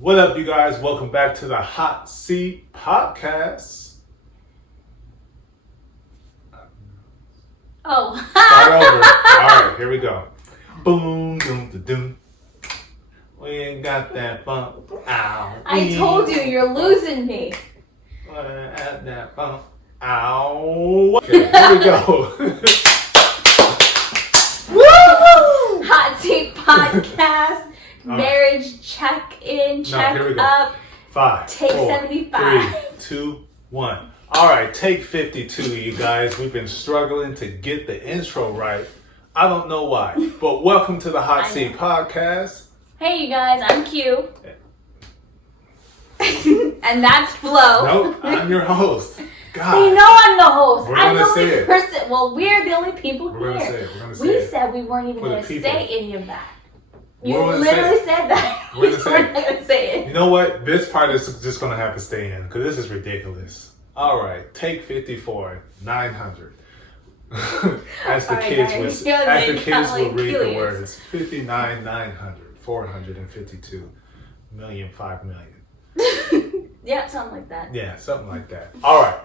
What up, you guys? Welcome back to the HOTC podcast. Oh. Start over. All right, here we go. Boom, doom, da, doom. We ain't got that bump. Ow. I told you, you're losing me. At that bump. Ow. Okay, here we go. Woo! Hot Seat Podcast. Marriage check-in, check-up. 5, Take 4, 75. 3, 2, 1. All right, take 52, you guys. We've been struggling to get the intro right. I don't know why, but welcome to the Hot Seat Podcast. Hey, you guys, I'm Q. And that's Flo. Nope, I'm your host. God. They know I'm the host. We're I'm gonna the say only it. person. Well, we're the only people We're gonna here. say it. We're gonna say We it. said we weren't even For the going to people. say any of that. We're You gonna literally say it. said that. We're gonna say We're it. not going to say it. You know what? This part is just going to have to stay in because this is ridiculous. All right, take 54, 900. As the All right, kids guys. would read the Curious. words, 59, 900, 452 million, 5 million. Yeah, something like that. Yeah, something like that. All right,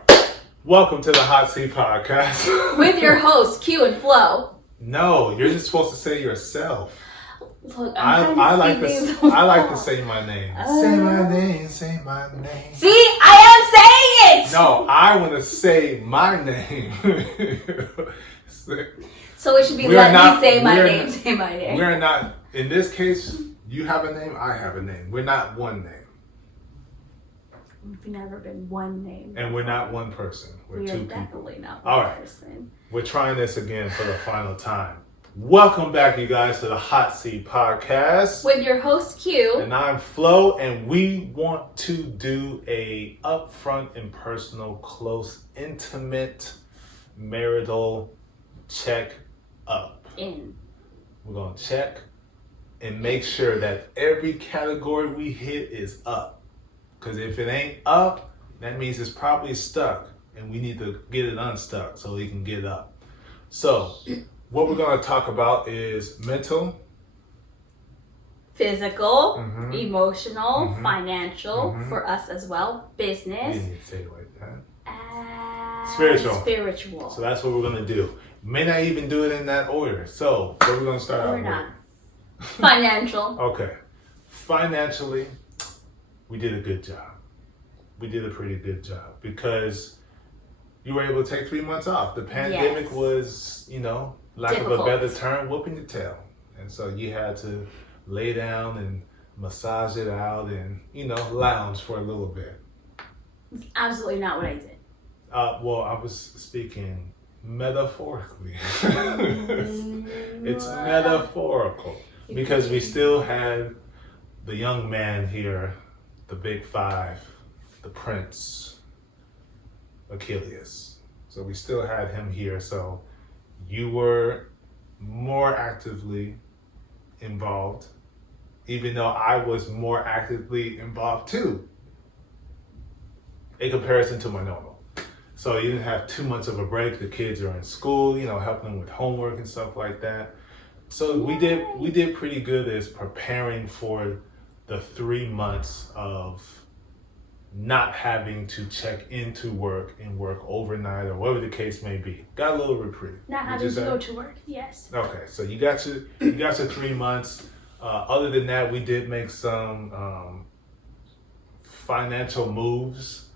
welcome to the Hot Seat Podcast. With your hosts, Q and Flo. No, you're just supposed to say yourself. Look, I like to to say my name. Say my name, say my name. See, I am saying it! No, I want to say my name. So it should be let me say my name, say my name. We're not, in this case, you have a name, I have a name. We're not one name. We've never been one name. And we're not one person. We're We two are people. definitely not All one right. person. We're trying this again for the final time. Welcome back, you guys, to the Hot Seat Podcast. With your host, Q. And I'm Flo, and we want to do a upfront and personal, close, intimate, marital check-up. We're going to check and make sure that every category we hit is up. Because if it ain't up, that means it's probably stuck, and we need to get it unstuck so we can get up. So, what we're going to talk about is mental, Physical, Mhm. emotional, Mhm. financial, Mhm. for us as well, you business, didn't need to say it like that. and Spiritual. So that's what we're going to do. May not even do it in that order. So, what we're going to start We're out not. with? Financial. Okay. Financially, we did a good job. We did a pretty good job because you were able to take 3 months off. The pandemic Yes. was, lack of a Difficult. better term, whooping your tail. And so you had to lay down and massage it out and, lounge for a little bit. It's absolutely not what I did. Well, I was speaking metaphorically. It's metaphorical because we still had the young man here, the big five, the prince, Achilles. So we still had him here. So you were more actively involved, even though I was more actively involved too, in comparison to my normal. So you didn't have 2 months of a break. The kids are in school, helping them with homework and stuff like that. So we did pretty good as preparing for the 3 months of not having to check into work and work overnight or whatever the case may be. Got a little reprieve. Not having to go to work, yes. Okay, so you got your 3 months. Other than that, we did make some financial moves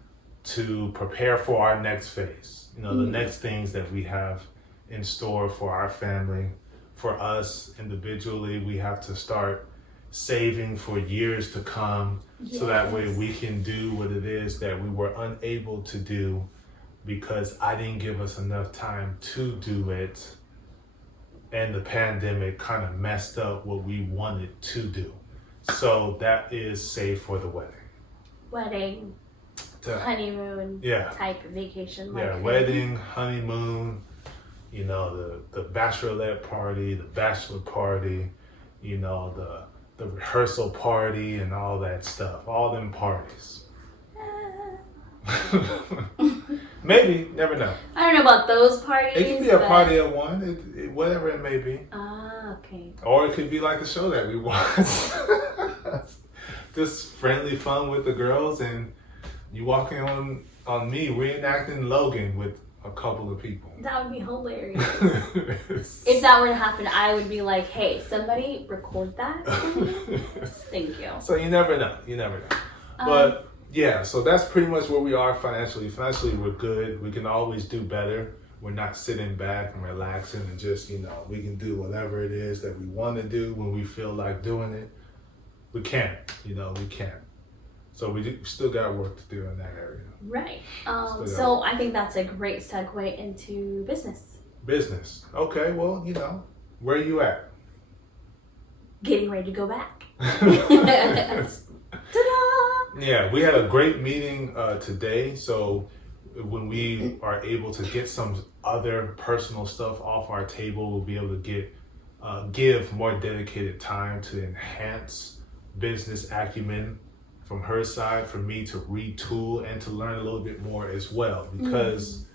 to prepare for our next phase. The next things that we have in store for our family. For us individually, we have to start saving for years to come, so that way we can do what it is that we were unable to do because I didn't give us enough time to do it, and the pandemic kind of messed up what we wanted to do. So that is save for the Wedding, honeymoon type vacation. Wedding, honeymoon, the bachelorette party, the bachelor party, the rehearsal party and all that stuff, all them parties. Maybe, never know. I don't know about those parties. It can be a party of one, whatever it may be. Ah, okay. Or it could be like the show that we watched. just friendly fun with the girls, and you walk in on me reenacting Logan with a couple of people. That would be hilarious. If that were to happen, I would be like, hey, somebody record that. Thank you. So you never know. But yeah, so that's pretty much where we are financially. Financially, we're good. We can always do better. We're not sitting back and relaxing and just, we can do whatever it is that we want to do when we feel like doing it. We can, we can. So we still got work to do in that area. Right. So I think that's a great segue into business. Business. Okay, well, where are you at? Getting ready to go back. Ta-da! Yeah, we had a great meeting today. So when we are able to get some other personal stuff off our table, we'll be able to give more dedicated time to enhance business acumen from her side, for me to retool and to learn a little bit more as well. Because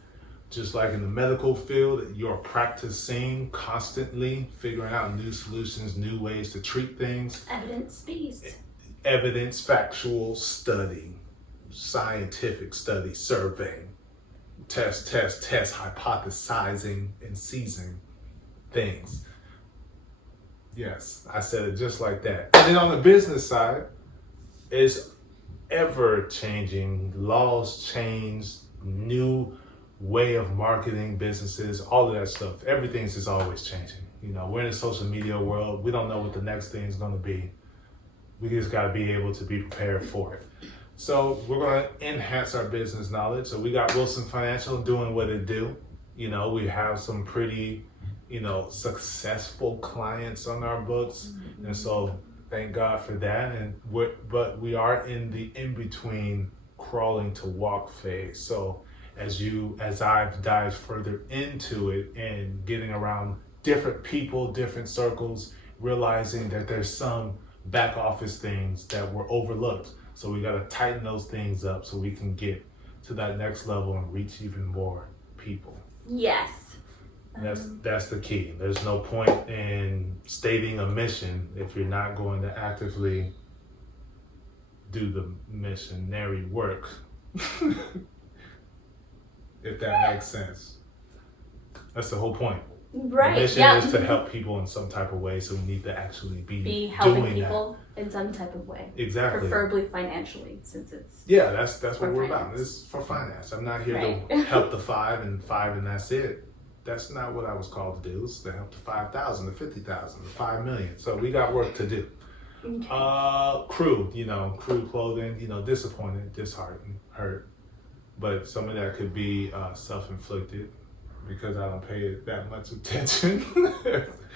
just like in the medical field, you're practicing constantly, figuring out new solutions, new ways to treat things. Evidence-based. Evidence, factual study, scientific study, surveying, test, hypothesizing, and seizing things. Yes, I said it just like that. And then on the business side, it's ever changing. Laws change, new way of marketing businesses, all of that stuff. Everything's just always changing. We're in a social media world. We don't know what the next thing is going to be. We just got to be able to be prepared for it. So we're going to enhance our business knowledge. So we got Wilson Financial doing what it do. We have some pretty, successful clients on our books. And so thank God for that. But we are in the in-between crawling to walk phase. So as I've dived further into it and getting around different people, different circles, realizing that there's some back office things that were overlooked. So we got to tighten those things up so we can get to that next level and reach even more people. Yes. That's the key. There's no point in stating a mission if you're not going to actively do the missionary work. If that makes sense. That's the whole point. Right. The mission is to help people in some type of way, so we need to actually be helping doing people that. In some type of way. Exactly. Preferably financially, since it's that's what we're finance. about. This is for finance. I'm not here to help the 5 and that's it. That's not what I was called to do. It's to help the 5,000, the 50,000, the 5 million. So we got work to do. Okay. Crew clothing, disappointed, disheartened, hurt. But some of that could be self-inflicted because I don't pay it that much attention.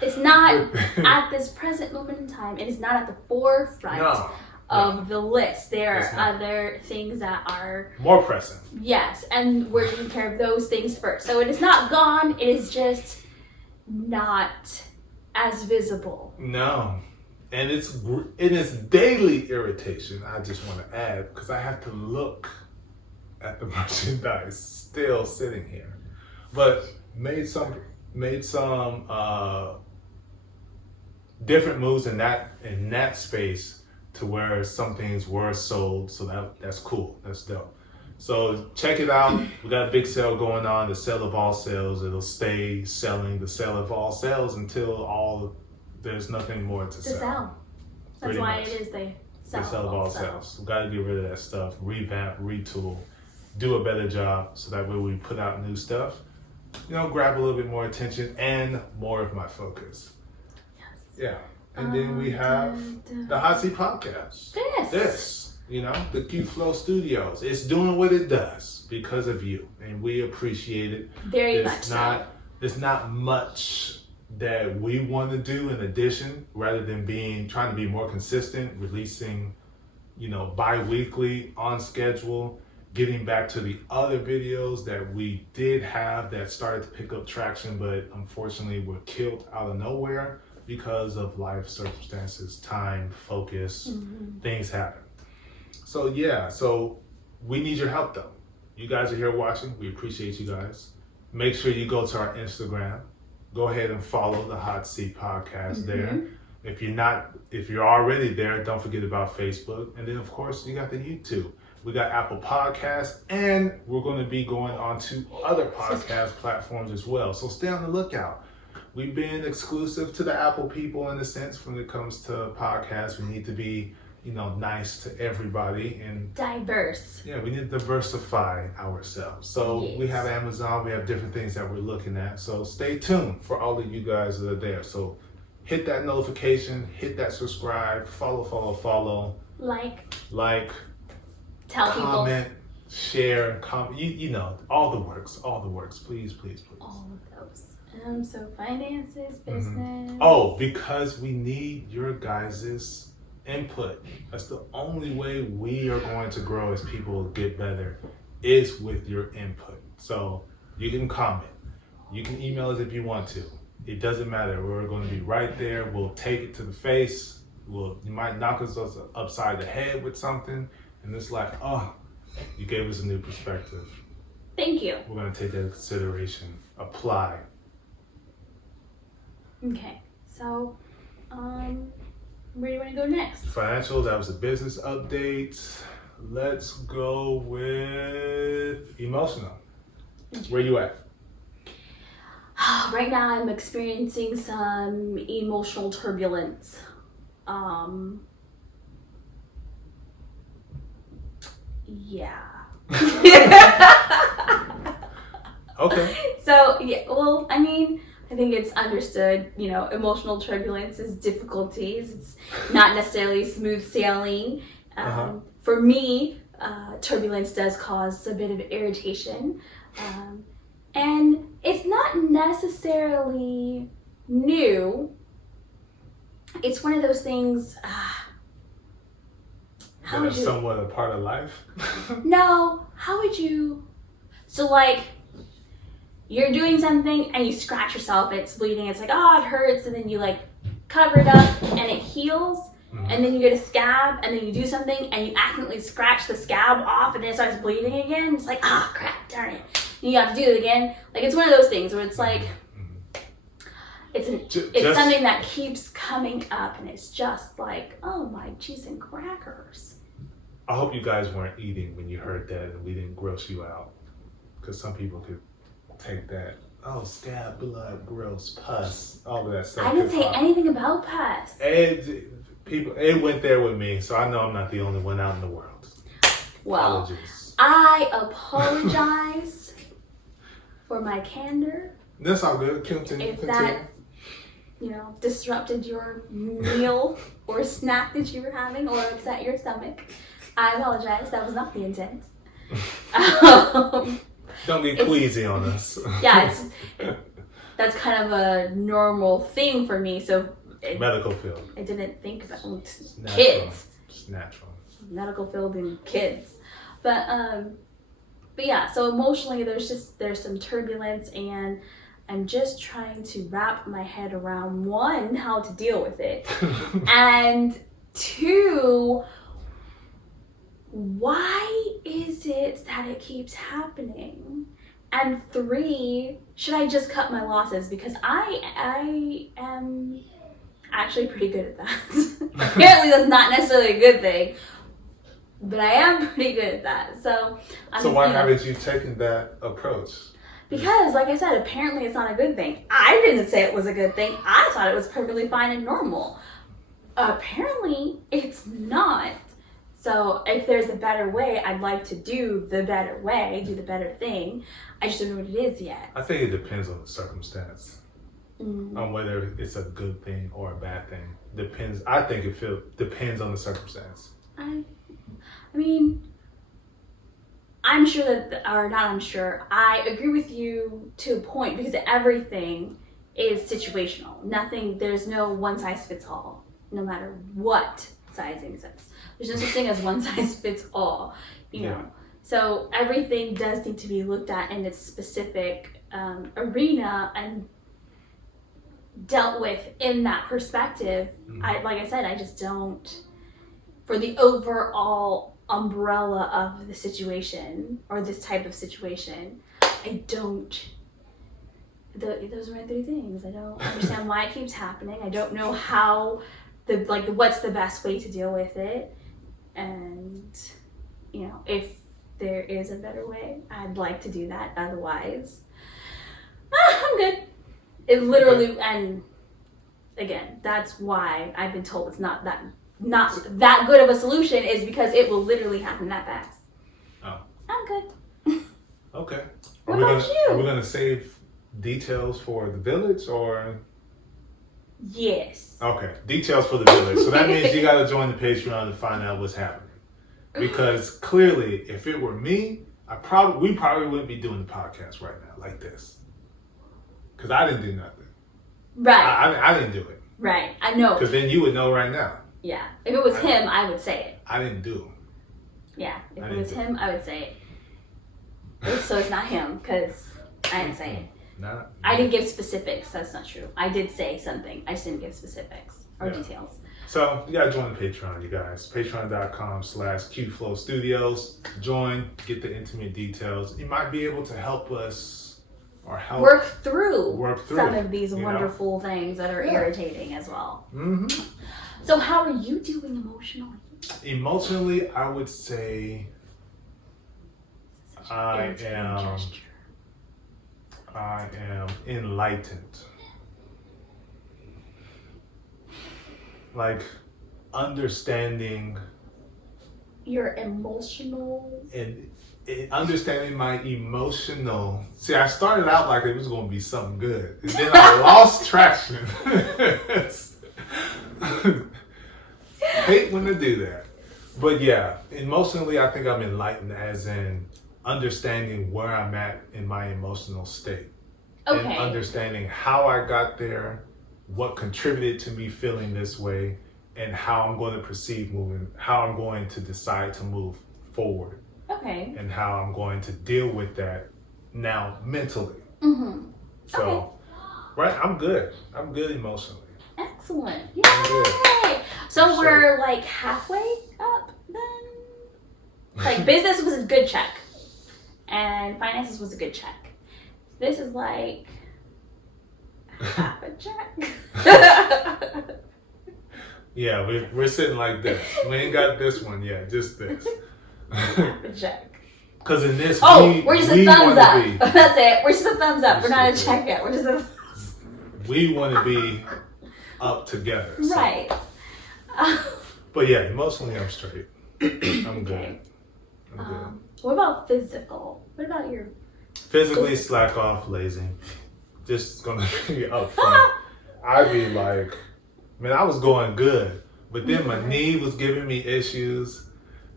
It's not at this present moment in time. It is not at the forefront of the list. There are other things that are more pressing. Yes, and we're taking care of those things first. So it is not gone. It is just not as visible. No. And it is daily irritation, I just want to add, because I have to look at the merchandise still sitting here. But made some different moves in that space to where some things were sold. So that's cool. That's dope. So check it out. We got a big sale going on. The sale of all sales. It'll stay selling. The sale of all sales until there's nothing more to sell. That's Pretty why much. It is the sell of all sales. We got to get rid of that stuff. Revamp, retool, do a better job so that way we put out new stuff. Grab a little bit more attention and more of my focus. Yes. Yeah. And then we have the HOTC podcast. This, the Q FLO Studios. It's doing what it does because of you. And we appreciate it. Very much so. There's not much that we want to do in addition, rather than trying to be more consistent, releasing, bi-weekly, on schedule, getting back to the other videos that we did have that started to pick up traction, but unfortunately were killed out of nowhere because of life circumstances, time, focus, things happen. So we need your help though. You guys are here watching. We appreciate you guys. Make sure you go to our Instagram. Go ahead and follow the HOTC podcast there. If you're already there, don't forget about Facebook. And then of course you got the YouTube. We got Apple Podcasts, and we're going to be going on to other podcast platforms as well. So stay on the lookout. We've been exclusive to the Apple people in a sense when it comes to podcasts. We need to be, nice to everybody and diverse. Yeah, we need to diversify ourselves. So yes. We have Amazon, we have different things that we're looking at. So stay tuned for all of you guys that are there. So hit that notification, hit that subscribe, follow. Like. Tell comment, people. Share, all the works. Please. All of those. So finances, business. Oh, because we need your guys' input. That's the only way we are going to grow as people get better is with your input. So you can comment. You can email us if you want to. It doesn't matter. We're going to be right there. We'll take it to the face. You might knock us upside the head with something. And it's like, oh, you gave us a new perspective. Thank you. We're going to take that into consideration. Apply. Okay. So, where do you want to go next? Financial, that was a business update. Let's go with emotional. Where you at? Right now I'm experiencing some emotional turbulence. Yeah. Okay. So, yeah, well, I mean, I think it's understood, emotional turbulence is difficulties. It's not necessarily smooth sailing. For me, turbulence does cause a bit of irritation. And it's not necessarily new. It's one of those things, That is somewhat a part of life? No, how would you, so you're doing something and you scratch yourself, it's bleeding, it's like, oh, it hurts, and then you cover it up and it heals, and then you get a scab, and then you do something and you accidentally scratch the scab off and then it starts bleeding again. It's like, ah, crap, darn it. And you have to do it again. It's one of those things where it's like, it's something that keeps coming up and it's just like, oh my cheese and crackers. I hope you guys weren't eating when you heard that and we didn't gross you out. Because some people could take that, oh, scab, blood, gross, pus, all of that stuff. I didn't say anything about pus. It went there with me, so I know I'm not the only one out in the world. Well, apologies. I apologize for my candor. That's all good. Continue. That, disrupted your meal or snack that you were having or upset your stomach. I apologize. That was not the intent. Don't get queasy on us. Yeah, that's kind of a normal thing for me. So medical field. I didn't think about kids. Just natural. Medical field and kids, but yeah. So emotionally, there's some turbulence, and I'm just trying to wrap my head around, one, how to deal with it, and two, why is it that it keeps happening? And three, should I just cut my losses? Because I am actually pretty good at that. Apparently that's not necessarily a good thing, but I am pretty good at that. So why haven't you taken that approach? Because, like I said, apparently it's not a good thing. I didn't say it was a good thing. I thought it was perfectly fine and normal. Apparently, it's not. So if there's a better way, I'd like to do the better way, do the better thing. I just don't know what it is yet. I think it depends on the circumstance, on whether it's a good thing or a bad thing. Depends. I think it depends on the circumstance. I mean, I'm sure that, or not I'm sure, I agree with you to a point because everything is situational. There's no one size fits all, no matter what sizing says. There's no such thing as one size fits all, you know. So everything does need to be looked at in its specific arena and dealt with in that perspective. Like I said, I just don't, for the overall umbrella of the situation or this type of situation, I don't those are my three things. I don't understand why it keeps happening. I don't know how what's the best way to deal with it, and if there is a better way, I'd like to do that. Otherwise, I'm good. It literally, and again, that's why I've been told it's not that good of a solution, is because it will literally happen that fast. Oh. I'm good. Okay. What about you? Are we gonna save details for the village or? Yes. Okay, details for the village. So that means you gotta join the Patreon to find out what's happening. Because clearly, if it were me, we probably wouldn't be doing the podcast right now like this. Because I didn't do nothing. Right. I didn't do it. Right. I know. Because then you would know right now. Yeah. If it was him, I would say it. I didn't do it. Yeah. If it was him, I would say it. So it's not him, because I didn't say it. I didn't give specifics. That's not true. I did say something. I just didn't give specifics or details. So you gotta join the Patreon, you guys. Patreon.com/Q FLO Studios. Join, get the intimate details. You might be able to help us or help work through some of these wonderful things that are irritating as well. Mm-hmm. So how are you doing emotionally? Emotionally, I would say I am enlightened. Like understanding your emotional and understanding my emotional. See, I started out like it was going to be something good, and then I lost traction. Hate when I do that, but yeah, emotionally, I think I'm enlightened, as in understanding where I'm at in my emotional state, and understanding how I got there, what contributed to me feeling this way, and how I'm going to proceed how I'm going to decide to move forward. Okay. And how I'm going to deal with that now mentally. Mm-hmm. So, right, I'm good. I'm good emotionally. Excellent. Yay! So we're like halfway up then? Like business was a good check. And finances was a good check. This is like half a check. Yeah, we're sitting like this. We ain't got this one yet, just this. Half a check. Because in this, we're just a thumbs up. That's it. We're just a thumbs up. We're not a check yet. We're just a. We want to be up together. So. Right. But yeah, emotionally, I'm straight. I'm good. I'm good. What about physical? What about your? Physically, slack off, lazy. Just gonna be upfront. I'd be like, man, I was going good, but then my knee was giving me issues.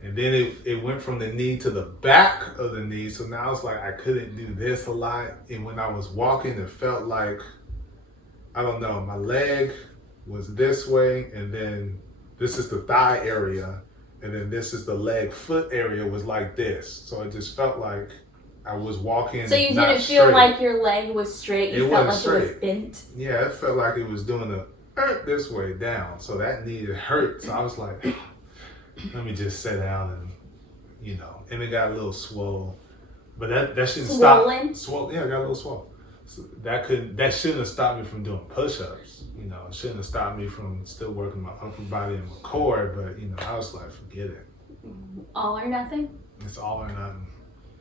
And then it went from the knee to the back of the knee. So now it's like I couldn't do this a lot. And when I was walking, it felt like, I don't know, my leg was this way. And then this is the thigh area. And then this is the leg foot area was like this. So it just felt like I was walking. So you didn't feel like your leg was straight. You felt like it was bent. Yeah, it felt like it was doing this way down. So that knee hurt. So I was like, let me just sit down and, and it got a little swole, but that shouldn't stop. Yeah, it got a little swole. So that shouldn't have stopped me from doing push-ups. It shouldn't have stopped me from still working my upper body and my core. But I was like, forget it. All or nothing. It's all or nothing.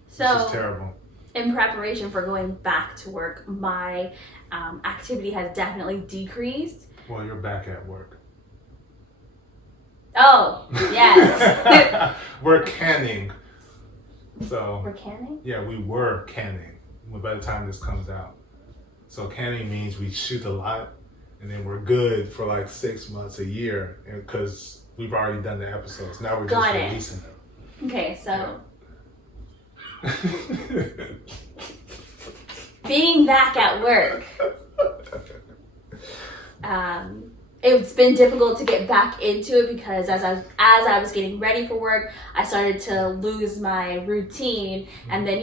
So this is terrible. In preparation for going back to work, my activity has definitely decreased. Well, you're back at work. Oh, yes. We're canning. So we're canning? Yeah, we were canning by the time this comes out. So canning means we shoot a lot and then we're good for like 6 months, a year, because we've already done the episodes. Now we're just releasing them. Okay, so being back at work, it's been difficult to get back into it because as I was getting ready for work, I started to lose my routine. And then,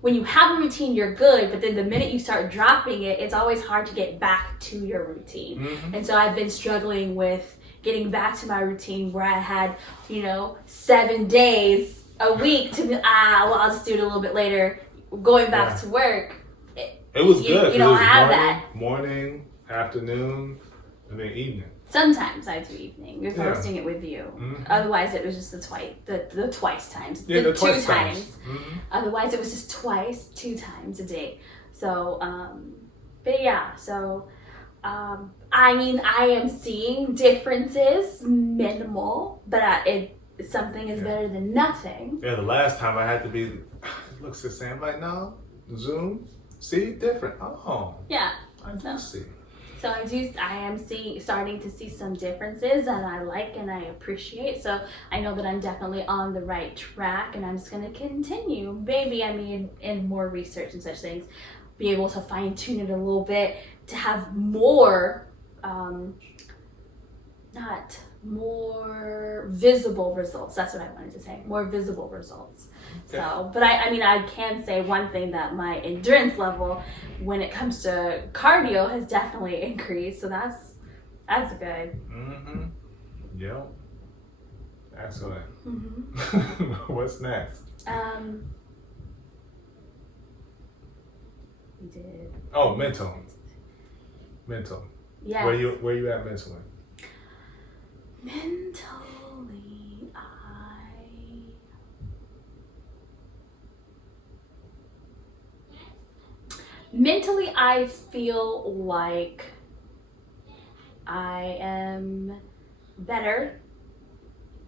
when you have a routine, you're good, but then the minute you start dropping it, it's always hard to get back to your routine. Mm-hmm. And so I've been struggling with getting back to my routine where I had, 7 days a week to be, I'll just do it a little bit later. Going back to work, It was good. You don't it was have morning, that. Morning, afternoon, and then evening. Sometimes I do evening if I was Yeah. doing it with you. Mhm. Otherwise, it was just the twice times. Yeah, the two twice times. Mhm. Otherwise, it was just two times a day. So, but yeah, so, I mean, I am seeing differences, minimal, but something is better than nothing. Yeah, the last time I had to be, it looks the same. I'm like, no, Zoom, see, different. Oh, Yeah. I do see. So I am starting to see some differences, and I like and I appreciate. So I know that I'm definitely on the right track, and I'm just going to continue. Maybe I mean in more research and such things, be able to fine tune it a little bit to have more, not more visible results. That's what I wanted to say. More visible results. Okay. So, but I mean, I can say one thing, that my endurance level when it comes to cardio has definitely increased. So that's good. Mm-hmm. Yep. Excellent. Mm-hmm. What's next? We did. Oh, mental. Yes. Where you at mentally? Mentally, I feel like I am better,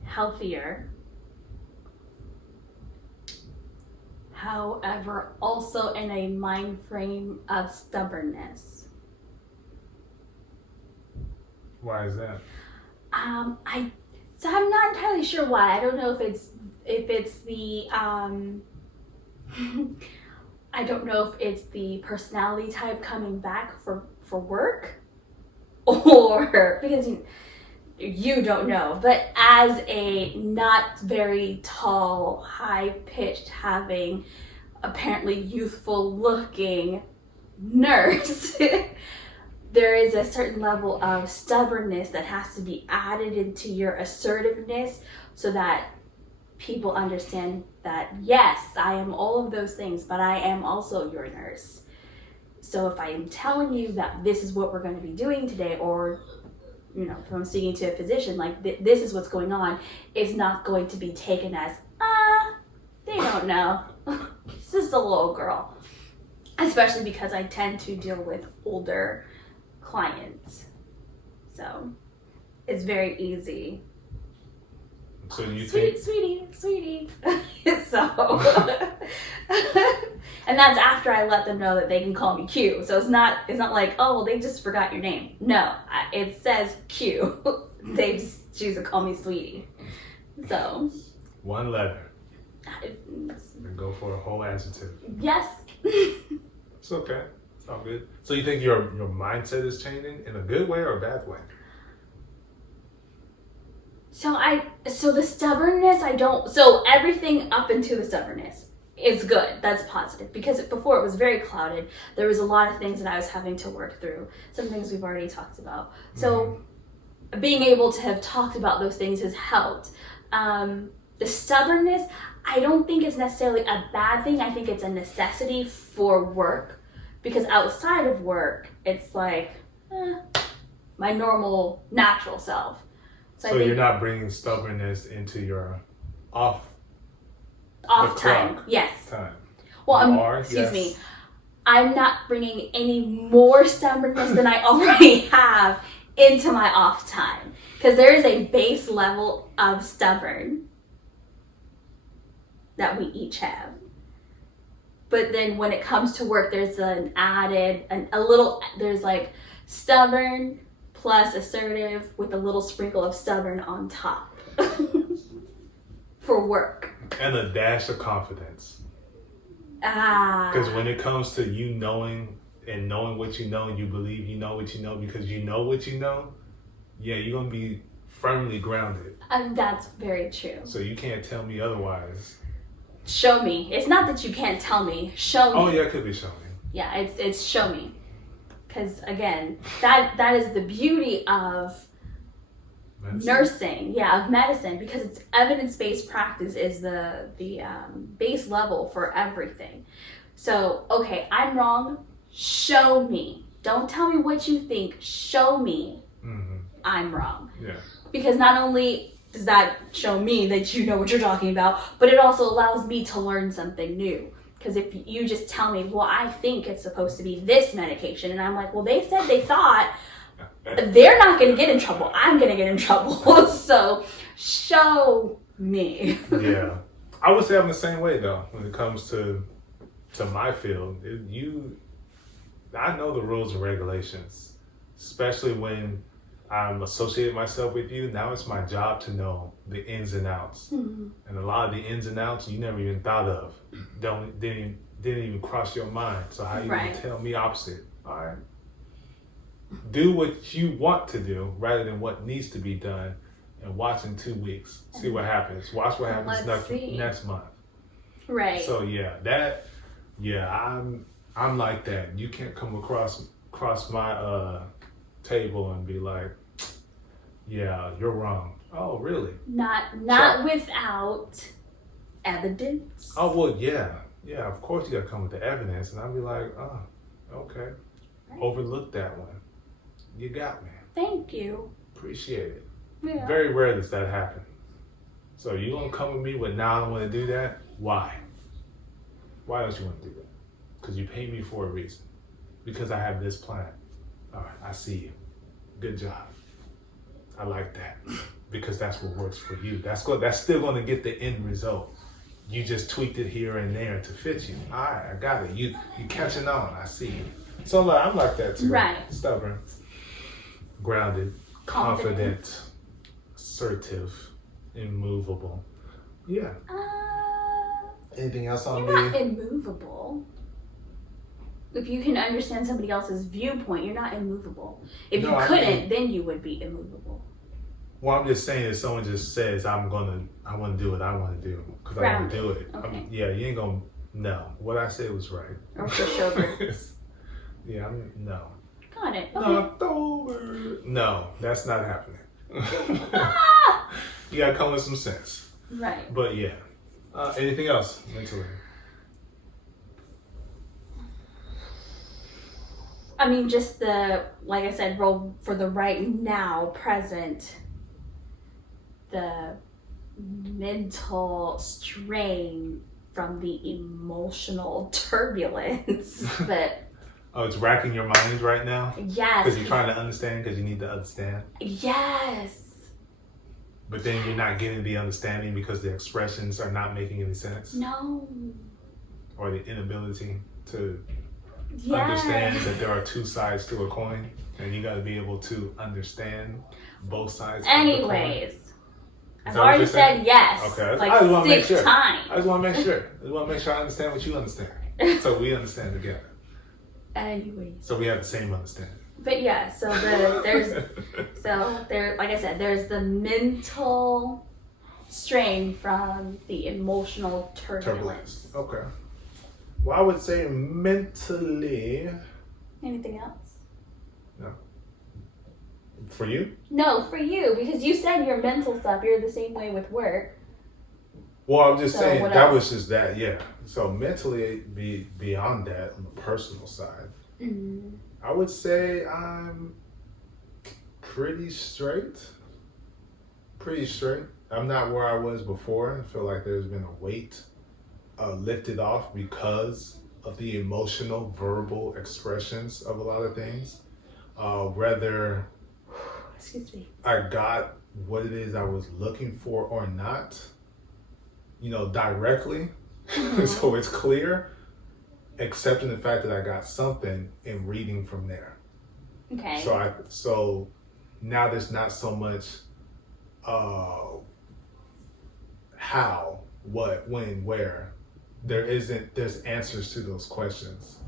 healthier. However, also in a mind frame of stubbornness. Why is that? I'm not entirely sure why. I don't know if it's the I don't know if it's the personality type coming back for work, or because you don't know. But as a not very tall, high pitched, having apparently youthful looking nurse, there is a certain level of stubbornness that has to be added into your assertiveness so that people understand that, yes, I am all of those things, but I am also your nurse. So if I am telling you that this is what we're going to be doing today, or, you know, if I'm speaking to a physician, like this is what's going on, it's not going to be taken as, they don't know. It's just a little girl. Especially because I tend to deal with older clients. So it's very easy. So you Sweetie. So, and that's after I let them know that they can call me Q. So it's not like, oh, well, they just forgot your name. No, it says Q. They just choose to call me Sweetie. So. One letter. And go for a whole adjective. Yes. It's okay. It's all good. So you think your mindset is changing in a good way or a bad way? So the stubbornness, so everything up into the stubbornness is good. That's positive, because before it was very clouded. There was a lot of things that I was having to work through. Some things we've already talked about. So being able to have talked about those things has helped. The stubbornness, I don't think is necessarily a bad thing. I think it's a necessity for work, because outside of work, it's like my normal, natural self. So you're not bringing stubbornness into your off time. Yes. Time. Well, excuse me. I'm not bringing any more stubbornness than I already have into my off time, because there is a base level of stubborn that we each have. But then when it comes to work, there's there's like stubborn plus assertive with a little sprinkle of stubborn on top for work. And a dash of confidence. Because when it comes to you knowing and knowing what you know, and you believe you know what you know because you know what you know, yeah, you're going to be firmly grounded. And that's very true. So you can't tell me otherwise. Show me. It's not that you can't tell me. Show me. Oh, yeah, it could be show me. Yeah, it's show me. Because again, that is the beauty of nursing, of medicine, because it's evidence-based practice is the base level for everything. So, okay, I'm wrong. show me. Don't tell me what you think. Show me I'm wrong. Yeah. Because not only does that show me that you know what you're talking about, but it also allows me to learn something new. Because if you just tell me, well, I think it's supposed to be this medication, and I'm like, well, they said they thought, they're not going to get in trouble. I'm going to get in trouble. So show me. Yeah. I would say I'm the same way, though, when it comes to my field. I know the rules and regulations, especially when I'm associated myself with you. Now it's my job to know the ins and outs. And a lot of the ins and outs you never even thought of. Didn't even cross your mind. So how you gonna tell me opposite? All right. Do what you want to do rather than what needs to be done, and watch in 2 weeks. See what happens. Watch what happens next month. Right. So I'm like that. You can't come across my table and be like, yeah, you're wrong. Oh, really? Not without evidence. Oh, well, yeah. Yeah, of course you gotta come with the evidence. And I'll be like, oh, okay. Right. Overlook that one. You got me. Thank you. Appreciate it. Yeah. Very rare does that happen. So you gonna come with me with, now I don't wanna do that? Why? Why don't you wanna do that? Because you pay me for a reason. Because I have this plan. All right, I see you. Good job. I like that. Because that's what works for you. That's still going to get the end result. You just tweaked it here and there to fit you. All right, I got it. You catching on. I see you. So I'm like that too. Right. Stubborn, grounded, confident, assertive, immovable. Yeah. Anything else on you're not immovable. If you can understand somebody else's viewpoint, you're not immovable. If you couldn't, then you would be immovable. Well, I'm just saying, if someone just says, I want to do what I want to do because I want to do it. Okay. You ain't going to, no. What I said was right. Or push over. Yeah, no. Got it. Okay. Knocked over. No, that's not happening. You got to come with some sense. Right. But yeah. Anything else mentally? I mean, just like I said, role for the right now, present, the mental strain from the emotional turbulence. But oh, it's racking your mind right now? Yes. Because you're trying to understand, because you need to understand? Yes. But then you're not getting the understanding because the expressions are not making any sense? No. Or the inability to understand that there are two sides to a coin, and you got to be able to understand both sides. Anyways, I've already said yes. Okay, like 6 times. I just want to make sure. I understand what you understand, so we understand together. Anyways. So we have the same understanding. But yeah, so like I said, there's the mental strain from the emotional turbulence. Okay. Well, I would say mentally. Anything else? No. For you? No, for you, because you said your mental stuff, you're the same way with work. Well, I'm just saying that was just that, yeah. So mentally, beyond that, on the personal side, I would say I'm pretty straight. Pretty straight. I'm not where I was before. I feel like there's been a weight lifted off because of the emotional, verbal expressions of a lot of things. Whether excuse me, I got what it is I was looking for or not, directly, so it's clear, accepting the fact that I got something and reading from there. Okay. So now there's not so much how, what, when, where. There's answers to those questions.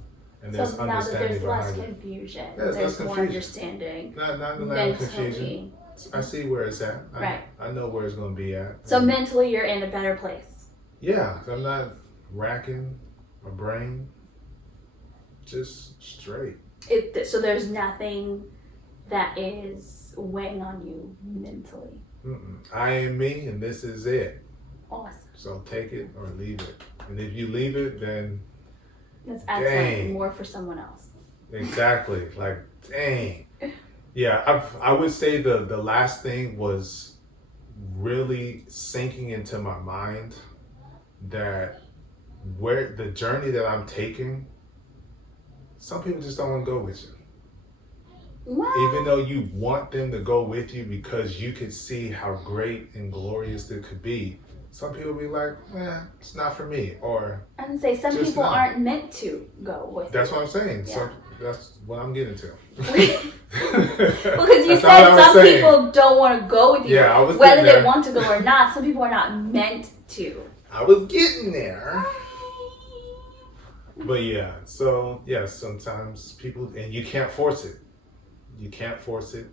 And there's so now that there's less behind confusion, there's there's more confusion. Understanding. Not the confusion. I see where it's at. I know where it's going to be at. So mentally, you're in a better place. Yeah, I'm not racking my brain. Just straight. So there's nothing that is weighing on you mentally. I am me, and this is it. Awesome. So take it or leave it. And if you leave it, then let's add something more for someone else. Exactly. Like, dang. Yeah, I would say the last thing was really sinking into my mind that where the journey that I'm taking, some people just don't want to go with you. What? Even though you want them to go with you because you could see how great and glorious it could be, some people be like, it's not for me. Or I would say some just people not. aren't meant to go with That's you. what I'm saying. Yeah. So that's what I'm getting to. Well, because you That's not what I said was some saying. people don't want to go with you. Yeah, I was whether getting they there. want to go or not, some people are not meant to. I was getting there. But yeah, so yeah, sometimes people, and you can't force it. You can't force it.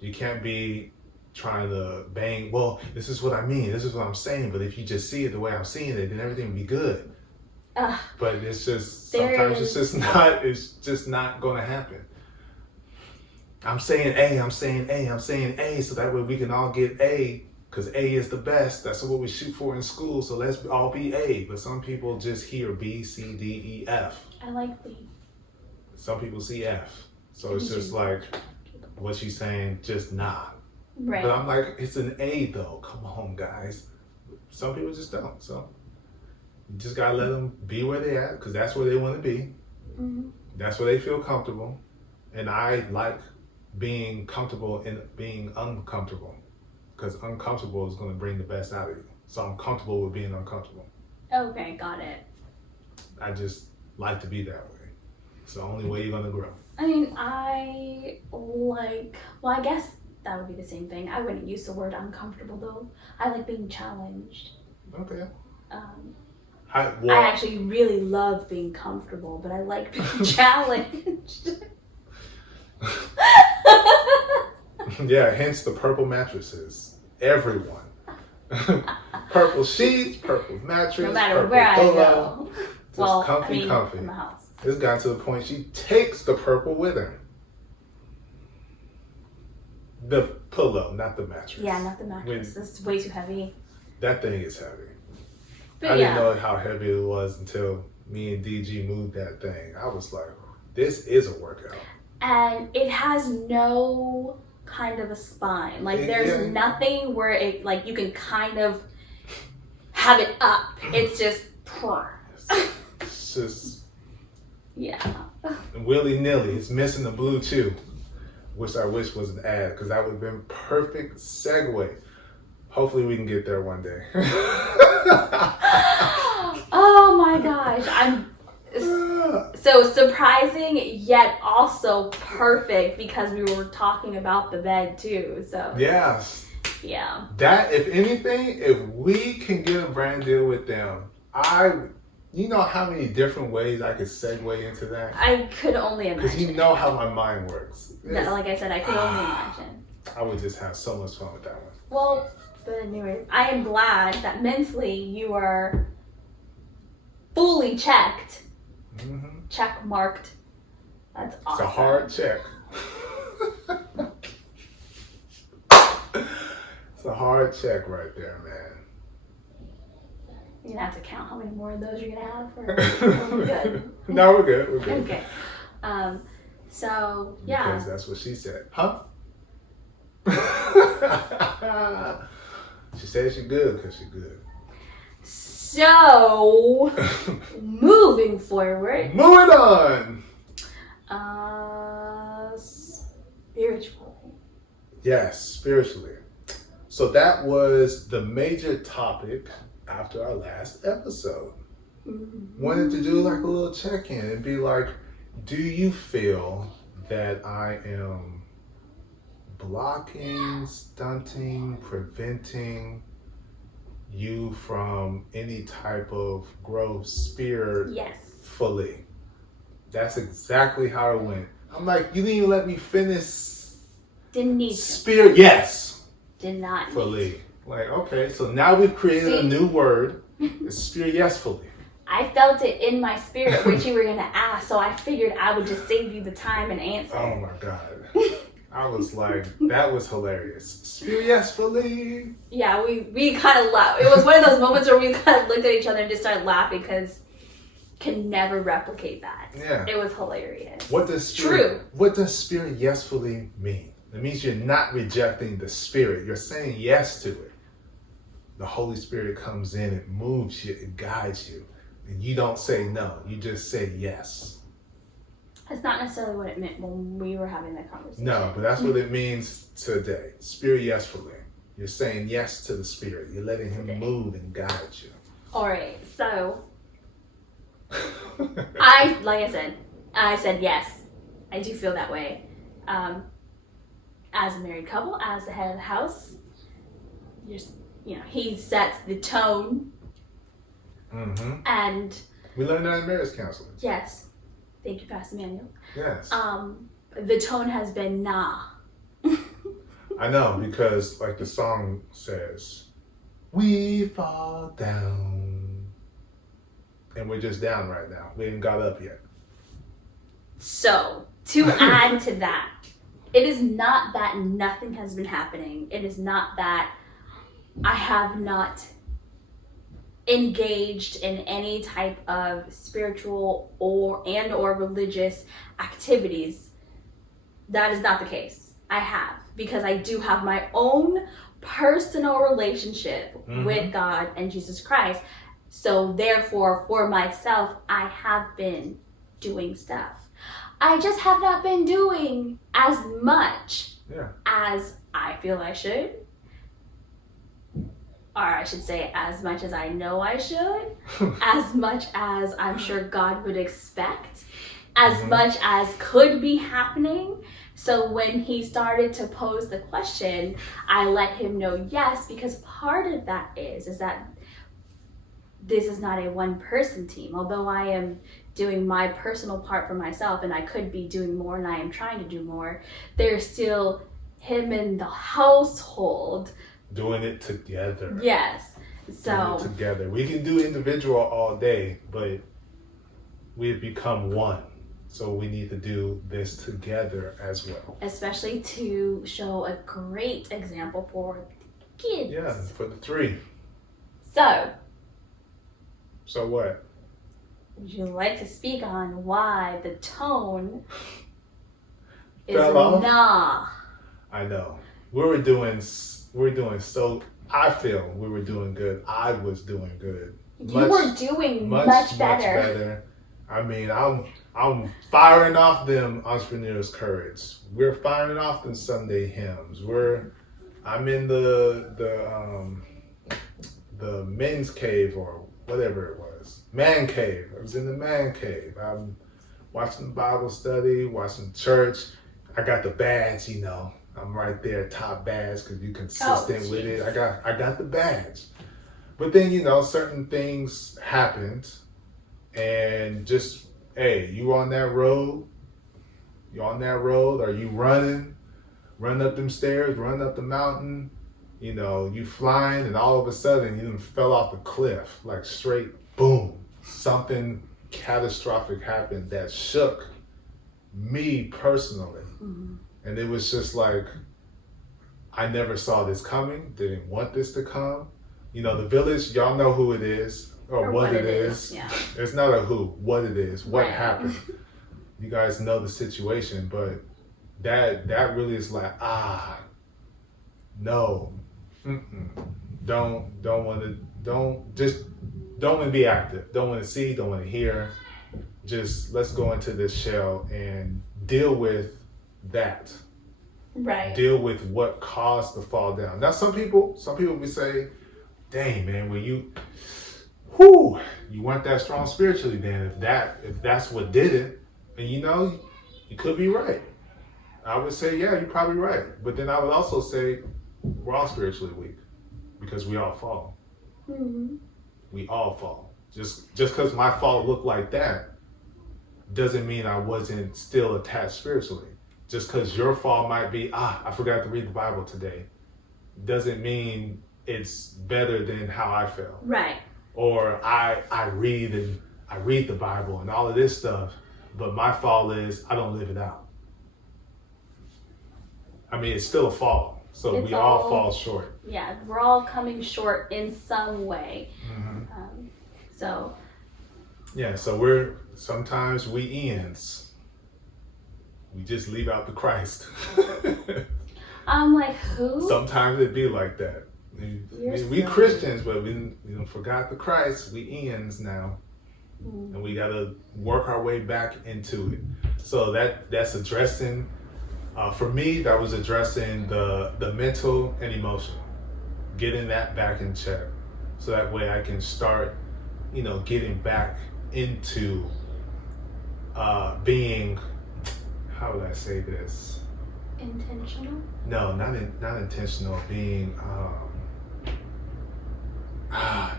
You can't be trying to bang, well, this is what I mean, this is what I'm saying, but if you just see it the way I'm seeing it, then everything will be good. But it's just, sometimes it's just not going to happen. I'm saying A, I'm saying A, I'm saying A, so that way we can all get A, because A is the best. That's what we shoot for in school, so let's all be A. But some people just hear B, C, D, E, F. I like B. Some people see F. So it's just like, what she's saying, just nah. Right. But I'm like, it's an A though. Come on, guys. Some people just don't. So you just gotta let them be where they at, because that's where they want to be. Mm-hmm. That's where they feel comfortable. And I like being comfortable in being uncomfortable, because uncomfortable is going to bring the best out of you. So I'm comfortable with being uncomfortable. Okay, got it. I just like to be that way. It's the only way you're going to grow. I mean, I guess that would be the same thing. I wouldn't use the word uncomfortable though. I like being challenged. Okay. I actually really love being comfortable, but I like being challenged. Yeah, hence the purple mattresses. Everyone. Purple sheets, purple mattress, No matter purple where I pillow. go. Just comfy. In the house. It's gotten to the point she takes the purple with her. The pillow, not the mattress. Yeah, not the mattress. It's way too heavy. That thing is heavy. But I didn't know how heavy it was until me and DG moved that thing. I was like, this is a workout. And it has no kind of a spine. Like there's nothing where it, like, you can kind of have it up. It's just It's just yeah. willy-nilly. It's missing the blue too, which I wish was an ad, because that would have been perfect segue. Hopefully we can get there one day. Oh my gosh, I'm so surprising yet also perfect, because we were talking about the bed too. So Yes. yeah. That, if anything, if we can get a brand deal with them, you know how many different ways I could segue into that? I could only imagine. Because you know how my mind works. Like I said, I could only imagine. I would just have so much fun with that one. Well, but anyways, I am glad that mentally you are fully checked. Mm-hmm. Check marked. That's awesome. It's a hard check. It's a hard check right there, man. You're gonna have to count how many more of those you're gonna have. We're good. No, we're good. We're good. Okay. So yeah. Because that's what she said. Huh? She said she's good because she's good. So moving forward. Moving on. Spiritually. Yes, spiritually. So that was the major topic after our last episode. Mm-hmm. Wanted to do like a little check-in and be like, do you feel that I am blocking, stunting, preventing you from any type of growth spiritually? Yes. That's exactly how it went. I'm like, you didn't even let me finish. Didn't need Spirit, yes. Did not Fully. need. Like, okay, so now we've created a new word. It's spirit, yes, fully. I felt it in my spirit what you were gonna ask, so I figured I would just save you the time and answer. Oh my God. I was like, that was hilarious. Spirit, yes, fully. Yeah, we kind of laughed. It was one of those moments where we kind of looked at each other and just started laughing because can never replicate that. Yeah. It was hilarious. What does spirit yesfully mean? It means you're not rejecting the Spirit. You're saying yes to it. The Holy Spirit comes in, it moves you, it guides you. And you don't say no, you just say yes. That's not necessarily what it meant when we were having that conversation. No, but that's what it means today. Spirit yesfully. You're saying yes to the Spirit. You're letting Him move and guide you. All right, so I said yes. I do feel that way. As a married couple, as the head of the house, he sets the tone. Mm-hmm. And we learned that in marriage counseling. Yes. Thank you, Pastor Manuel. Yes. The tone has been nah. I know, because like the song says, we fall down. And we're just down right now. We haven't got up yet. So, to add to that, it is not that nothing has been happening. It is not that I have not engaged in any type of spiritual or religious activities. That is not the case. I have, because I do have my own personal relationship with God and Jesus Christ. So therefore, for myself, I have been doing stuff. I just have not been doing as much as I feel I should. Or I should say, as much as I know I should, as much as I'm sure God would expect, as much as could be happening. So when he started to pose the question, I let him know yes, because part of that is that this is not a one-person team. Although I am doing my personal part for myself, and I could be doing more, and I am trying to do more, there's still him in the household. Doing it together. Yes. So doing it together. We can do individual all day, but we've become one. So we need to do this together as well. Especially to show a great example for the kids. Yeah, for the three. So what? Would you like to speak on why the tone is Fell off? nah? I know. We're doing so. I feel we were doing good. I was doing good. You were doing much better. I mean, I'm firing off them entrepreneurs' courage. We're firing off them Sunday hymns. I'm in the men's cave or whatever it was. Man cave. I was in the man cave. I'm watching Bible study, watching church. I got the badge, I'm right there, top badge, because you're consistent with it. I got the badge. But then, certain things happened, and just, hey, you on that road? Are you running? Run up them stairs, run up the mountain, you flying, and all of a sudden you fell off the cliff, like straight boom. Something catastrophic happened that shook me personally. And it was just like, I never saw this coming, didn't want this to come. The village, y'all know who it is, or what it is. Yeah. It's not a who, what it is, what Right. happened. You guys know the situation, but that really is like, no. Don't want to be active. Don't want to see, don't want to hear. Just let's go into this shell and deal with that. Right. Deal with what caused the fall down. Now, some people would say, dang, man, you weren't that strong spiritually then. If that's what did it, and you could be right. I would say, yeah, you're probably right. But then I would also say, we're all spiritually weak because we all fall. We all fall. Just because my fall looked like that doesn't mean I wasn't still attached spiritually. Just because your fall might be, I forgot to read the Bible today, doesn't mean it's better than how I felt. Right. Or I read the Bible and all of this stuff, but my fall is I don't live it out. I mean, it's still a fall. So we all fall short. Yeah, we're all coming short in some way. So Yeah, so sometimes we Ians, we just leave out the Christ. I'm like, who? Sometimes it be like that. We Christians, but we forgot the Christ. We Ians now, and we gotta work our way back into it. So that's addressing. For me, that was addressing the mental and emotional, getting that back in check, so that way I can start, getting back into being. How would I say this? Intentional? No, not intentional. Being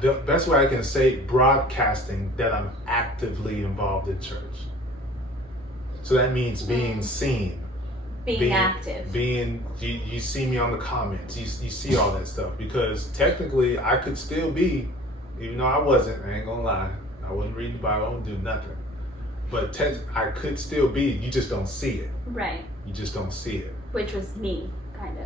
the best way I can say broadcasting that I'm actively involved in church. So that means being seen. Being active. You see me on the comments. You see all that stuff, because technically I could still be, even though I wasn't. I ain't gonna lie. I wasn't reading the Bible. I wouldn't do nothing. But I could still be. You just don't see it. Right. You just don't see it. Which was me, kind of.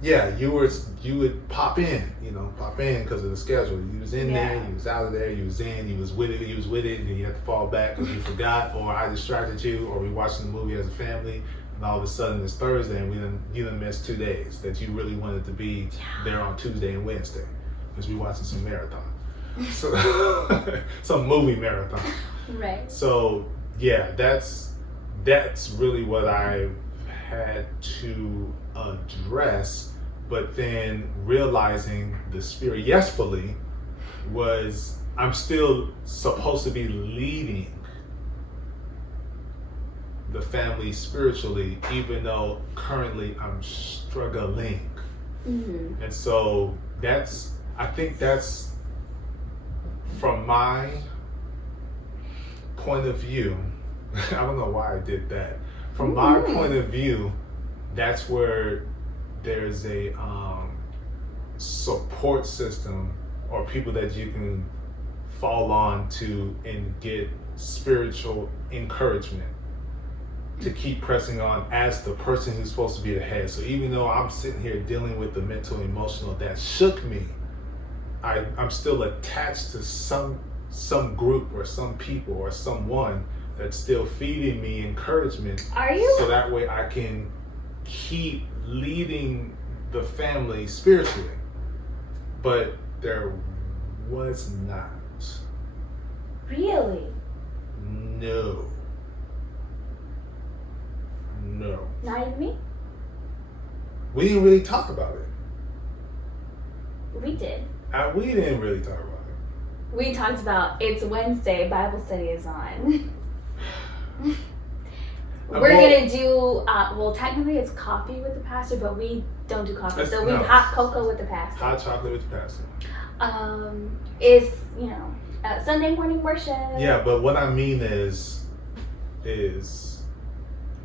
Yeah, you would pop in because of the schedule. You was in there, you was out of there, you was in, you was with it, and then you had to fall back because you forgot, or I distracted you, or we watching the movie as a family, and all of a sudden it's Thursday and you done missed 2 days that you really wanted to be there on Tuesday and Wednesday because we watching some marathon, so some movie marathon. Right. So yeah, that's really what I've had to address. But then realizing the spirit, yesfully, was I'm still supposed to be leading the family spiritually, even though currently I'm struggling. Mm-hmm. And so I think that's from my point of view. I don't know why I did that. From my point of view, that's where there's a support system or people that you can fall on to and get spiritual encouragement to keep pressing on as the person who's supposed to be the head. So even though I'm sitting here dealing with the mental and emotional that shook me, I'm still attached to some group or some people or someone that's still feeding me encouragement. Are you? So that way I can keep leading the family spiritually. But there was not. Really? No. Not even me? We didn't really talk about it. We did. We didn't really talk about it. We talked about it's Wednesday, Bible study is on. We're gonna do, technically it's coffee with the pastor, but we don't do coffee. So we hot cocoa with the pastor. Hot chocolate with the pastor. Is, Sunday morning worship. Yeah, but what I mean is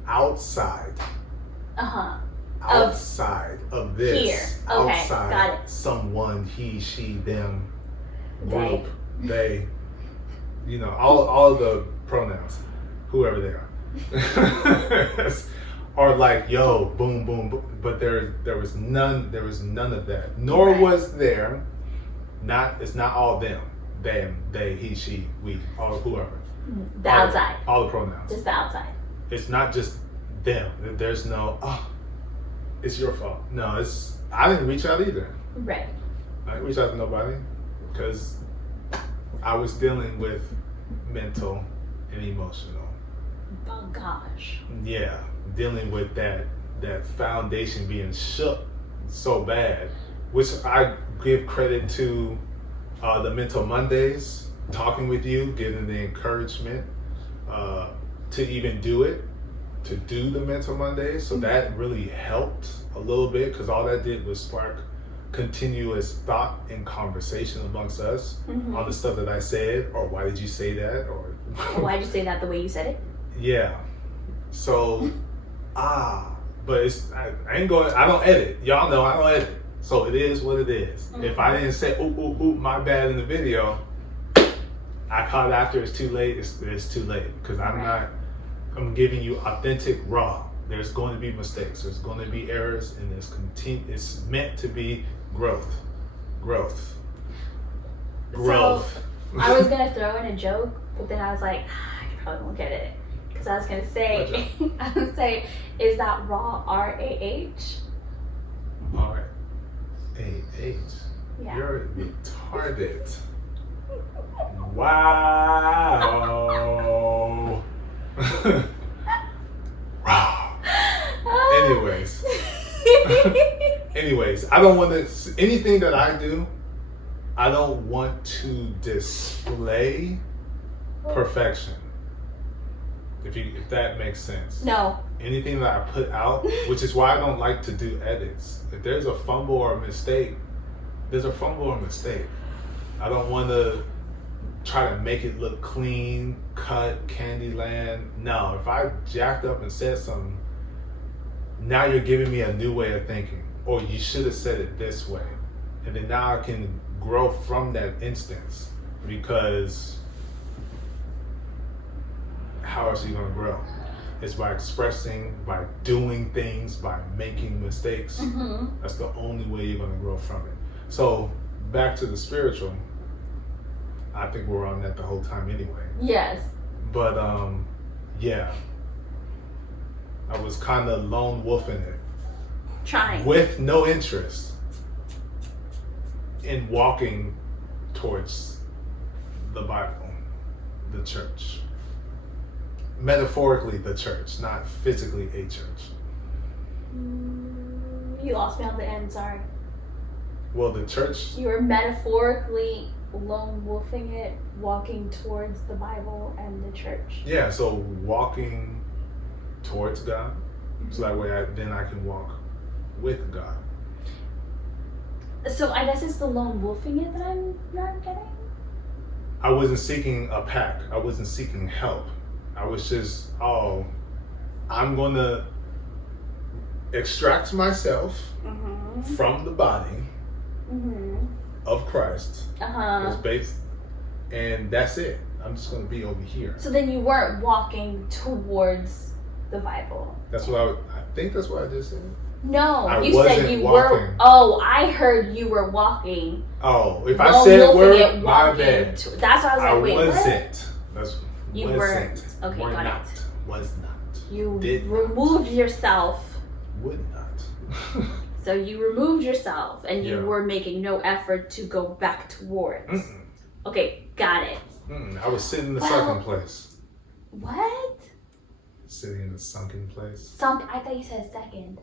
outside. Outside of this. Here. Okay, outside got it. Someone, he, she, them, group, they, all of the pronouns, whoever they are. Are like, yo, boom, boom, boom. But there was none of that. Nor was there, it's not all them. Them, they, he, she, we, all whoever. The outside. All the pronouns. Just the outside. It's not just them. There's no, it's your fault. No, I didn't reach out either. Right. I didn't reach out to nobody because I was dealing with mental and emotional. Oh gosh. Yeah, dealing with that foundation being shook so bad, which I give credit to the Mental Mondays, talking with you, giving the encouragement to even do the Mental Mondays. So that really helped a little bit because all that did was spark continuous thought and conversation amongst us on the stuff that I said, or why did you say that, or why did you say that the way you said it? Yeah. So, but I ain't going. I don't edit. Y'all know I don't edit. So it is what it is. If I didn't say ooh my bad in the video, I caught it after it's too late. It's too late because I'm giving you authentic raw. There's going to be mistakes. There's going to be errors, and it's meant to be growth. So I was gonna throw in a joke, but then I was like, you probably won't get it. Because I was gonna say, is that raw R-A-H? R-A-H. Yeah. You're retarded. Wow. Wow. Anyways, I don't want to, anything that I do, I don't want to display perfection. If that makes sense. No. Anything that I put out, which is why I don't like to do edits. If there's a fumble or a mistake, there's a fumble or mistake. I don't want to try to make it look clean, cut, Candyland. No, if I jacked up and said something, now you're giving me a new way of thinking. Or you should have said it this way. And then now I can grow from that instance, because how else are you going to grow? It's by expressing, by doing things, by making mistakes. Mm-hmm. That's the only way you're going to grow from it. So back to the spiritual. I think we're on that the whole time anyway. Yes. But yeah, I was kind of lone wolfing it. Trying. With no interest in walking towards the Bible, the church. Metaphorically, the church, not physically a church. You lost me on the end, sorry. Well, the church. You were metaphorically lone wolfing it, walking towards the Bible and the church. Yeah, so walking towards God, so that way then I can walk with God. So I guess it's the lone wolfing it that I'm not getting? I wasn't seeking a pack. I wasn't seeking help. I was just, I'm going to extract myself from the body of Christ. It's based, and that's it. I'm just going to be over here. So then you weren't walking towards the Bible. That's what I think that's what I just said. No, I you wasn't said you walking. were. Oh, I heard you were walking. Oh, if I said a word, my bad. That's why I was like, wait, wasn't. That's you weren't. Okay, were got not. it. Was not. You did removed not. yourself. Would not. So you removed yourself, and you Yeah. were making no effort to go back towards. Mm-mm. Okay, got it. I was sitting in the sunken place. What? Sitting in the sunken place. Sunk. I thought you said second.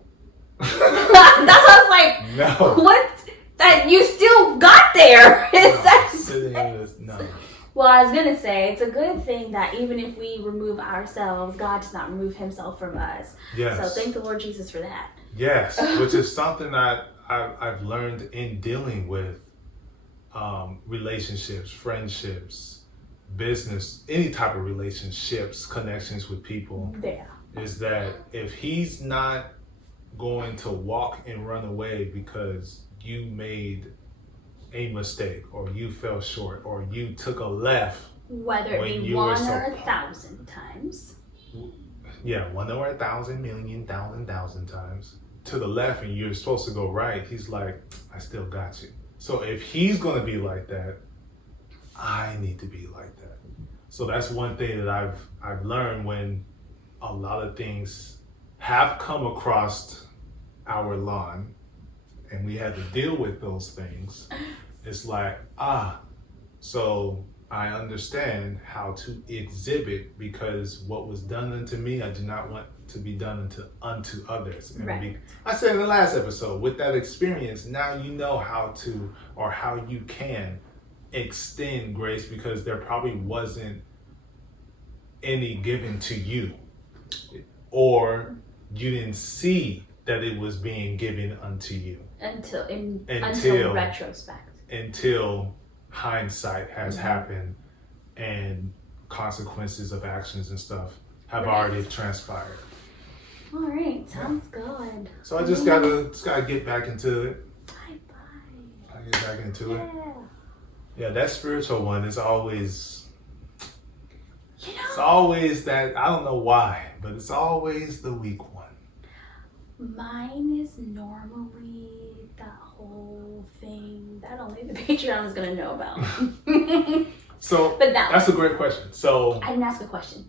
That's what I was like. No. What? That you still got there. No. Well, I was gonna say it's a good thing that even if we remove ourselves, God does not remove Himself from us. Yes. So thank the Lord Jesus for that. Yes, which is something that I've learned in dealing with relationships, friendships, business, any type of relationships, connections with people. Yeah. Is that if He's not going to walk and run away because you made a mistake or you fell short or you took a left, Whether it be one or 1,000 times. Yeah, 1 or 1,000 million thousand times to the left, and you're supposed to go right. He's like, I still got you. So if He's going to be like that, I need to be like that. So that's one thing that I've learned when a lot of things have come across our lawn and we had to deal with those things. It's like, so I understand how to exhibit, because what was done unto me, I do not want to be done unto others. And Right. I said in the last episode, with that experience, now you know how to, or how you can extend grace, because there probably wasn't any given to you, or you didn't see that it was being given unto you until retrospect. Until hindsight has happened and consequences of actions and stuff have already transpired. All right, sounds good. So I just gotta get back into it. Bye. I get back into it. Yeah, that spiritual one is always. It's always that, I don't know why, but it's always the weak one. Mine is normally that whole thing that only the Patreon is gonna know about. So But that that's a great question. So I didn't ask a question.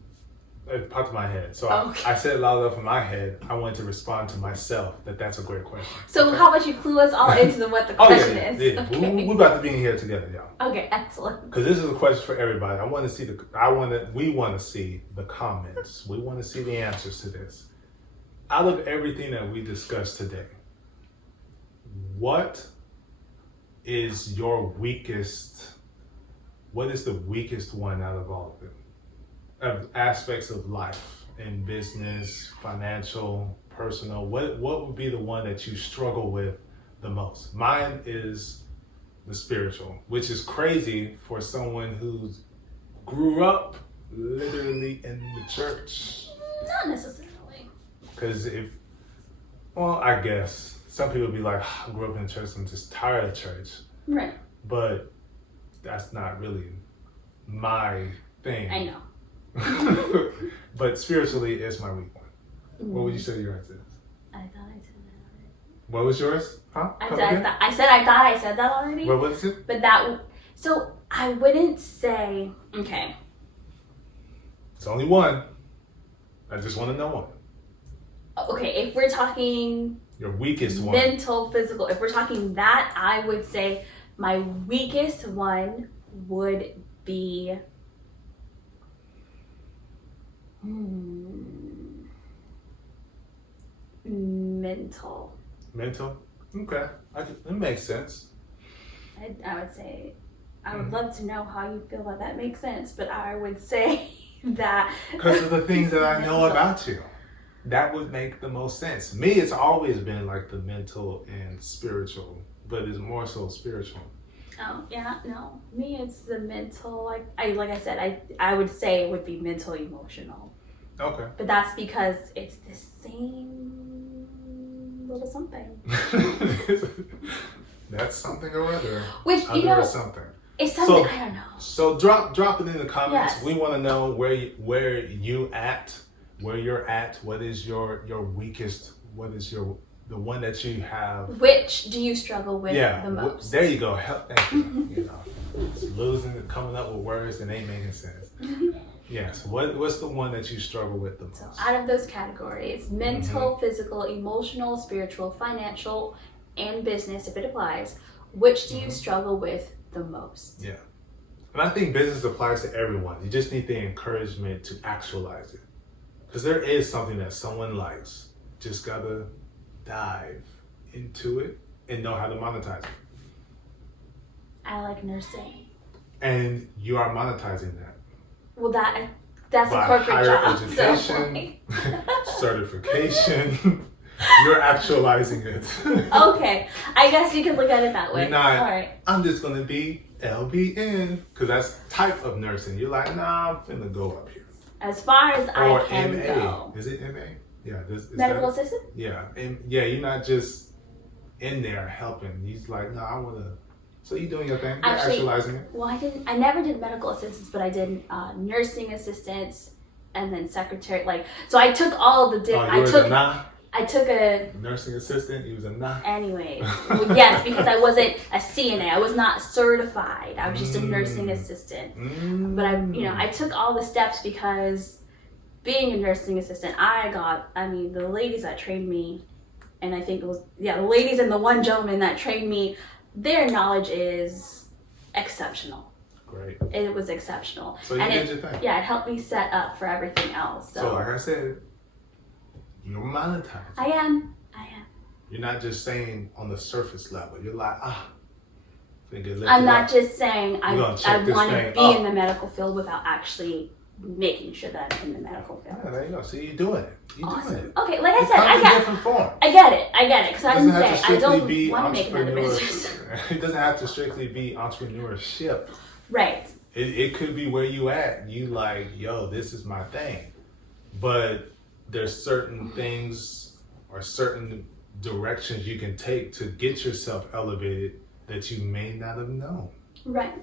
it popped in my head. So Okay. I said it loud enough in my head. I wanted to respond to myself that's a great question. So Okay? how about you clue us all into what the question is? Yeah. Okay. We're about to be in here together, y'all. Okay, excellent. Because this is a question for everybody. We want to see the comments. We want to see the answers to this. Out of everything that we discussed today, what is the weakest one out of all of them? Of aspects of life, in business, financial, personal, what would be the one that you struggle with the most? Mine is the spiritual, which is crazy for someone who grew up literally in the church. Not necessarily. Because I guess some people be like, I grew up in church, I'm just tired of church. Right. But that's not really my thing. I know. But spiritually, it's my weak one. What would you say your answer is? I thought I said that already. What was yours? Huh? I thought I said that already. What was it? But so I wouldn't say, okay. It's only one. I just want to know one. Okay, if we're talking Your weakest one. mental, physical, if we're talking that, I would say my weakest one would be mental. Mental? Okay. It makes sense. I would say, I would love to know how you feel about that makes sense, but I would say that. Because of the things that I know mental. about you. That would make the most sense. Me, it's always been like the mental and spiritual, but it's more so spiritual. Oh, yeah, no. Me, it's the mental, like I said, I would say it would be mental, emotional. Okay. But that's because it's the same little something. That's something or other. Which, Something. it's something, So- I don't know. So drop it in the comments. Yes. We want to know where you're at. What is your weakest? What is the one that you have? Which do you struggle with the most? There you go. Thank you. It's coming up with words that ain't making sense. Yes. What's the one that you struggle with the most? So out of those categories, mental, physical, emotional, spiritual, financial, and business, if it applies, which do you struggle with the most? Yeah. And I think business applies to everyone. You just need the encouragement to actualize it. Because there is something that someone likes. Just gotta dive into it and know how to monetize it. I like nursing. And you are monetizing that. Well, that's a By corporate higher job. education, certification, you're actualizing it. Okay, I guess you could look at it that way. You're not, All right. I'm just gonna be LBN, because that's type of nursing. You're like, nah, I'm finna go up here. As far as Or I can MA. go. Is it MA? Yeah. Medical assistant? Yeah. And yeah, you're not just in there helping. He's like, no, I want to. So you're doing your thing. You're actualizing it. Well, I never did medical assistance, but I did nursing assistants and then secretary. So I took all the different. I took a nursing assistant. You was a nah. Anyways, well, yes, because I wasn't a CNA. I was not certified. I was just a nursing assistant. But I took all the steps because being a nursing assistant, the ladies that trained me, and I think it was, the ladies and the one gentleman that trained me, their knowledge is exceptional. Great. It was exceptional. So you did your thing. Yeah, it helped me set up for everything else. So like I said, you're monetizing. I am. You're not just saying on the surface level. You're like, I'm not just saying I want check to this be thing in the medical field without actually making sure that I'm in the medical field. Yeah, there you go. See, you're doing it. Awesome. Okay, like I said, I get different form. I get it. Because I didn't say I don't be want to make another business. It doesn't have to strictly be entrepreneurship. Right. It could be where you at. You like, yo, this is my thing. But there's certain things or certain directions you can take to get yourself elevated that you may not have known. Right.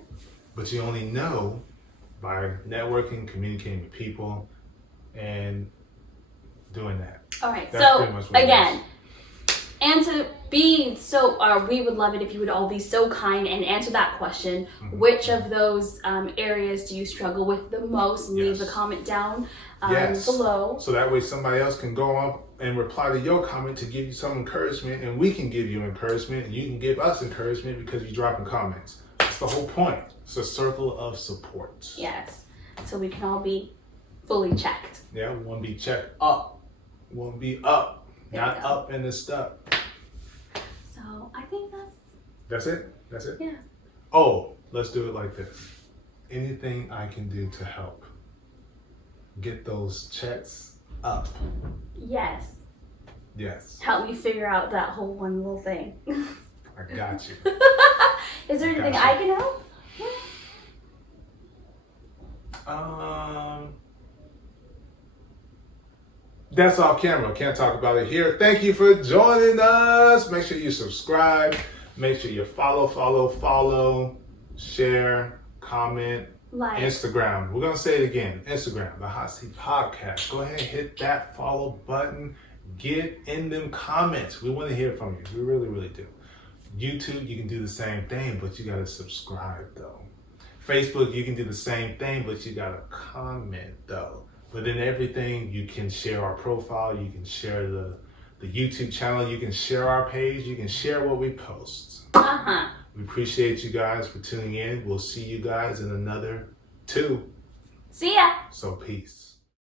But you only know by networking, communicating with people, and doing that. All right. That's so pretty much what it again, And to be so, we would love it if you would all be so kind and answer that question. Mhm. Which of those areas do you struggle with the most? And leave a Yes. comment down Yes. below. So that way somebody else can go on and reply to your comment to give you some encouragement, and we can give you encouragement, and you can give us encouragement because you're dropping comments. That's the whole point. It's a circle of support. Yes. So we can all be fully checked. Yeah, we want to be checked up. We want to be up, There not you go. up in the stuff. So I think that's That's it? That's it? Yeah. Oh, let's do it like this. Anything I can do to help get those checks up. yes. Yes, Help me figure out that whole one little thing. I got you. Is there anything Gotcha. I can help? That's off camera. Can't talk about it here. Thank you for joining us. Make sure you subscribe. Make sure you follow, share, comment. Like, Instagram. We're going to say it again. Instagram, the Hot Seat Podcast. Go ahead and hit that follow button. Get in them comments. We want to hear from you. We really, really do. YouTube, you can do the same thing, but you got to subscribe, though. Facebook, you can do the same thing, but you got to comment, though. But in everything, you can share our profile. You can share the YouTube channel. You can share our page. You can share what we post. We appreciate you guys for tuning in. We'll see you guys in another 2. see ya. So peace.